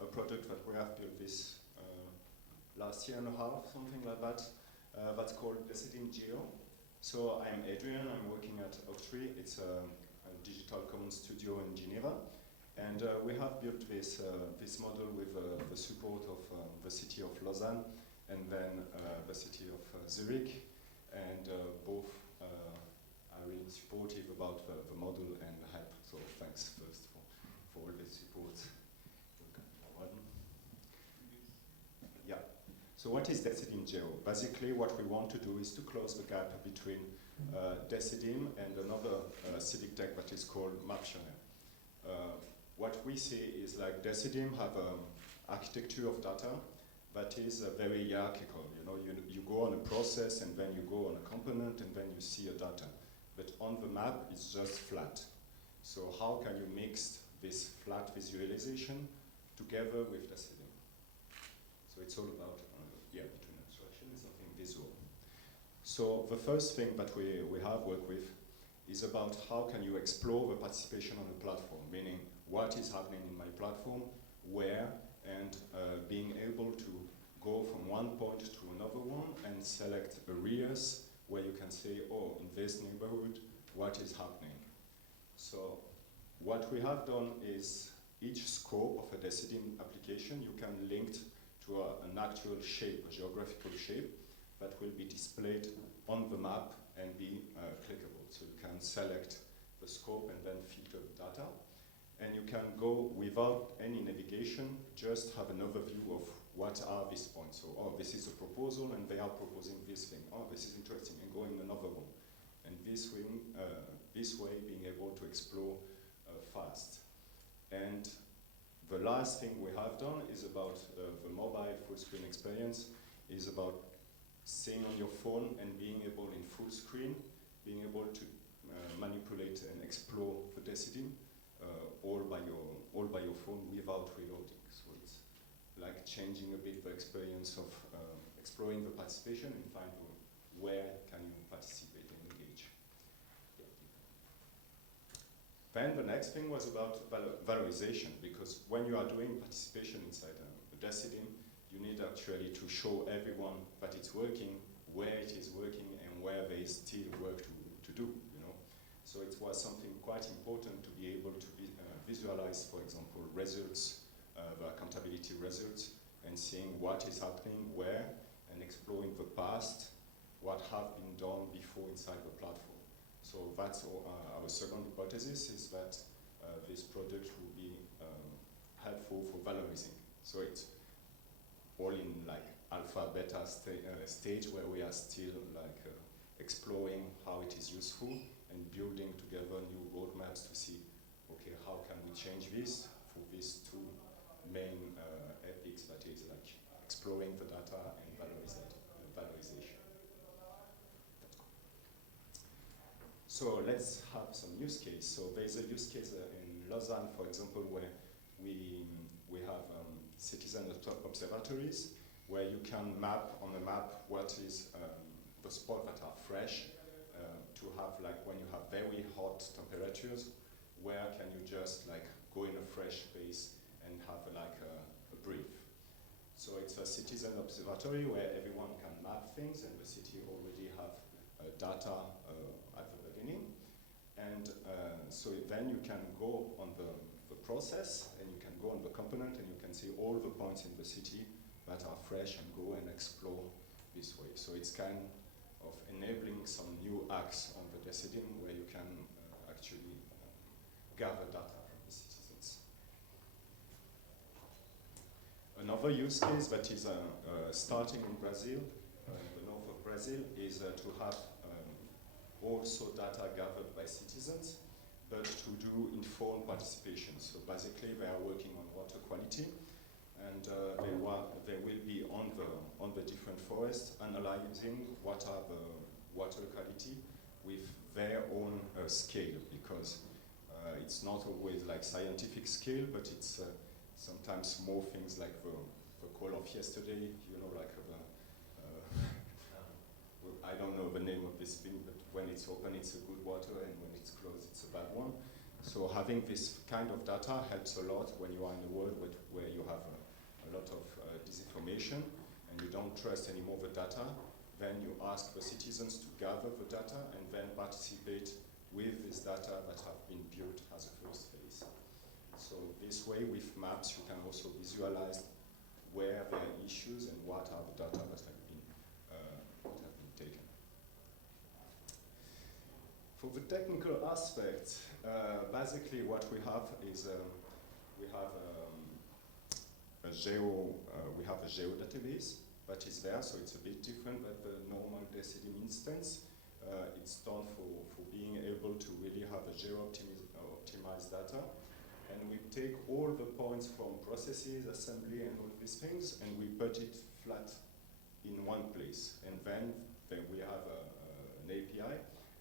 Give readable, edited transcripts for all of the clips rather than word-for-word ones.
a product that we have built this last year and a half, something like that. That's called Decidim Geo. So I'm Adrian, I'm working at Oak3. It's a digital commons studio in Geneva. And we have built this, this model with the support of the city of Lausanne and then the city of Zurich. And both are really supportive about the model and help. So thanks first for all the support. Yeah. So what is Decidim Geo? Basically what we want to do is to close the gap between Decidim and another civic tech that is called Maptioner. What we see is like Decidim have an architecture of data that is very hierarchical. You know, you go on a process and then you go on a component and then you see a data. But on the map, it's just flat. So how can you mix this flat visualization together with Decidim? So it's all about, between abstraction and something visual. So the first thing that we have worked with is about how can you explore the participation on a platform, meaning what is happening in my platform, where, and being able to go from one point to another one and select areas where you can say, oh, in this neighborhood, what is happening? So what we have done is each scope of a Decidim application, you can link to an actual shape, a geographical shape, that will be displayed on the map and be clickable. So you can select the scope and then filter the data. And you can go without any navigation, just have an overview of what are these points. So, oh, this is a proposal and they are proposing this thing. Oh, this is interesting, and going another one. And this way being able to explore fast. And the last thing we have done is about the mobile full screen experience, is about seeing on your phone and being able in full screen, being able to manipulate and explore the Decidim all by your phone without reloading. So it's like changing a bit the experience of exploring the participation and find where can you participate and engage. Yeah. Then the next thing was about valorization, because when you are doing participation inside the Decidim, you need actually to show everyone that it's working, where it is working, and where there is still work to do, you know. So it was something quite important to be able to visualize, for example, results, the accountability results, and seeing what is happening where, and exploring the past, what have been done before inside the platform. So that's our second hypothesis, is that this project will be helpful for valorizing. So it's all in like alpha, beta stage where we are still like exploring how it is useful and building together new roadmaps to see, okay, how can we change this for these two main epics, that is like exploring the data and valorization. So let's have some use case. So there's a use case in Lausanne, for example, where we have citizen observatories, where you can map on the map what is the spots that are fresh, to have like when you have very hot temperatures, where can you just like go in a fresh space and have like a brief. So it's a citizen observatory where everyone can map things, and the city already have data at the beginning. And so then you can go on the process, and you can go on the component, and you can see all the points in the city that are fresh and go and explore this way. So it's kind of enabling some new acts on the Decidim where you can actually gather data from the citizens. Another use case that is starting in Brazil, the north of Brazil, is to have also data gathered by citizens, but to do informed participation. So basically they are working on water quality, and they will be on the different forests analyzing what are the water quality with their own scale, because it's not always like scientific scale, but it's sometimes more things like the call of yesterday, you know, like I don't know the name of this thing, but when it's open it's a good water, and when it's closed it's a bad one. So having this kind of data helps a lot when you are in a world where you have information and you don't trust anymore the data, then you ask the citizens to gather the data and then participate with this data that have been built as a first phase. So this way, with maps, you can also visualize where there are issues and what are the data that have been taken. For the technical aspect, basically what we have is we have a geo database that is there, so it's a bit different than the normal Decidim instance. It's done for being able to really have a geo-optimized data. And we take all the points from processes, assembly, and all these things, and we put it flat in one place. And then we have an API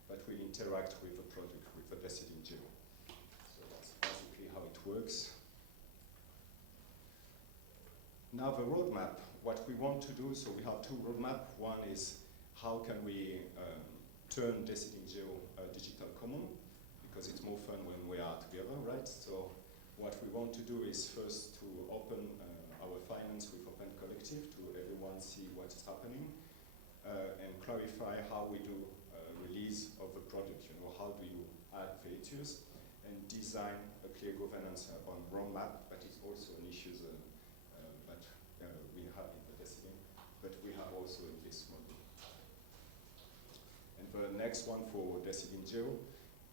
that will interact with the project, with the Decidim Geo. So that's basically how it works. Now the roadmap, what we want to do, so we have two roadmaps. One is how can we turn Decidim Geo digital common, because it's more fun when we are together, right? So what we want to do is first to open our finance with Open Collective to everyone see what is happening and clarify how we do release of the project. You know, how do you add features and design a clear governance on roadmap, but it's also an issue that we have in the Decidim, but we have also in this model. And the next one for Decidim Geo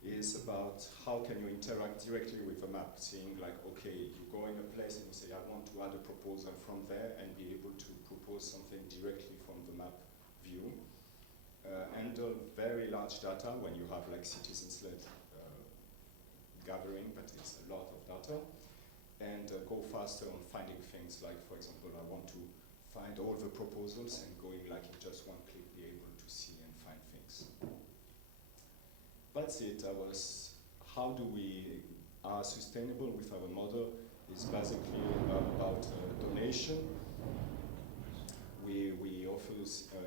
is about how can you interact directly with the map, seeing like, okay, you go in a place and you say, I want to add a proposal from there and be able to propose something directly from the map view. Handle very large data when you have like citizens-led gathering, but it's a lot of data. And go faster on finding things like, for example, I want to find all the proposals and going like in just one click, be able to see and find things. That's it. How do we are sustainable with our model is basically about donation. We offer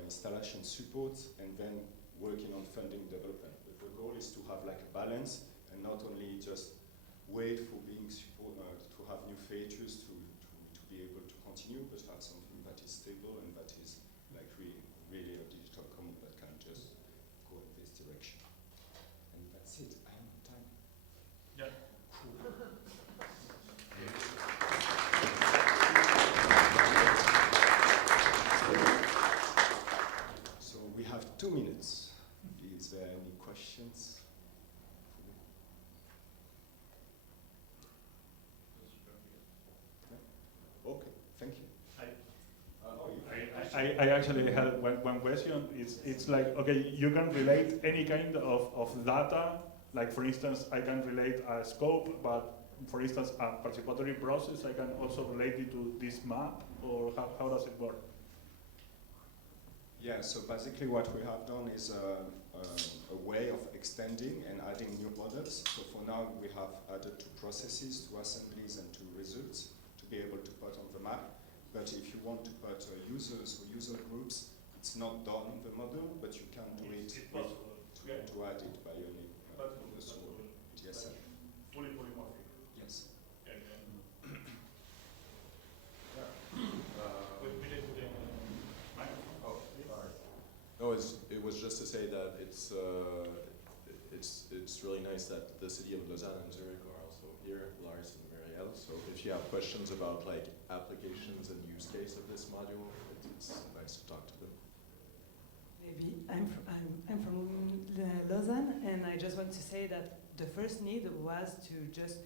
installation support and then working on funding development. But the goal is to have like a balance and not only just wait for being support, to have new features to be able to continue, but have something that is stable and that is like really a digital common that can just go in this direction. And that's it. I am on time. Yeah. Cool. So we have 2 minutes. Is there any questions? Okay, thank you. I actually had one question. It's like, okay, you can relate any kind of data. Like for instance, I can relate a scope, but for instance, a participatory process, I can also relate it to this map, or how does it work? Yeah, so basically what we have done is a way of extending and adding new models. So for now, we have added to processes, to assemblies, and to results to be able to put on the map. But if you want to put users or user groups, it's not done in the model, but you can do it to add it by using the small DSL. Fully polymorphic. Yes. No, it was just to say that it's really nice that the city of Lausanne and Zurich are also here, Lars and Marielle. So if you have questions about like applications and use case of this module, it's nice to talk to them. Maybe I'm from Lausanne, and I just want to say that the first need was to just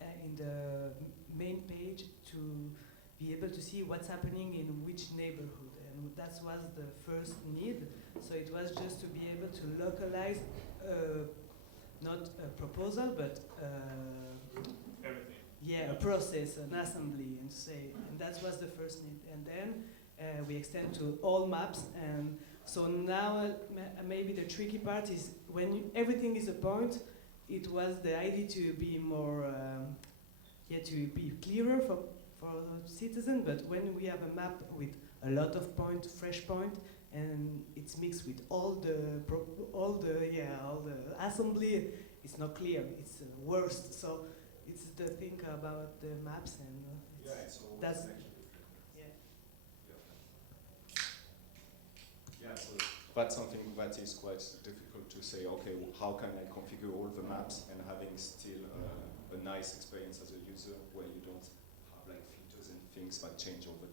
in the main page to be able to see what's happening in which neighborhood, and that was the first need. So it was just to be able to localize, not a proposal, but everything. Yeah, a process, an assembly, and to say, and that was the first need. And then we extend to all maps, and so now maybe the tricky part is when everything is a point. It was the idea to be more, to be clearer for the citizen. But when we have a map with a lot of points, fresh point, and it's mixed with all the assembly, it's not clear. It's worst. So it's the thing about the maps, and It's that's always yeah. Yeah, so that's something that is quite difficult to say, okay, how can I configure all the maps and having still a nice experience as a user where you don't have like filters and things that change all the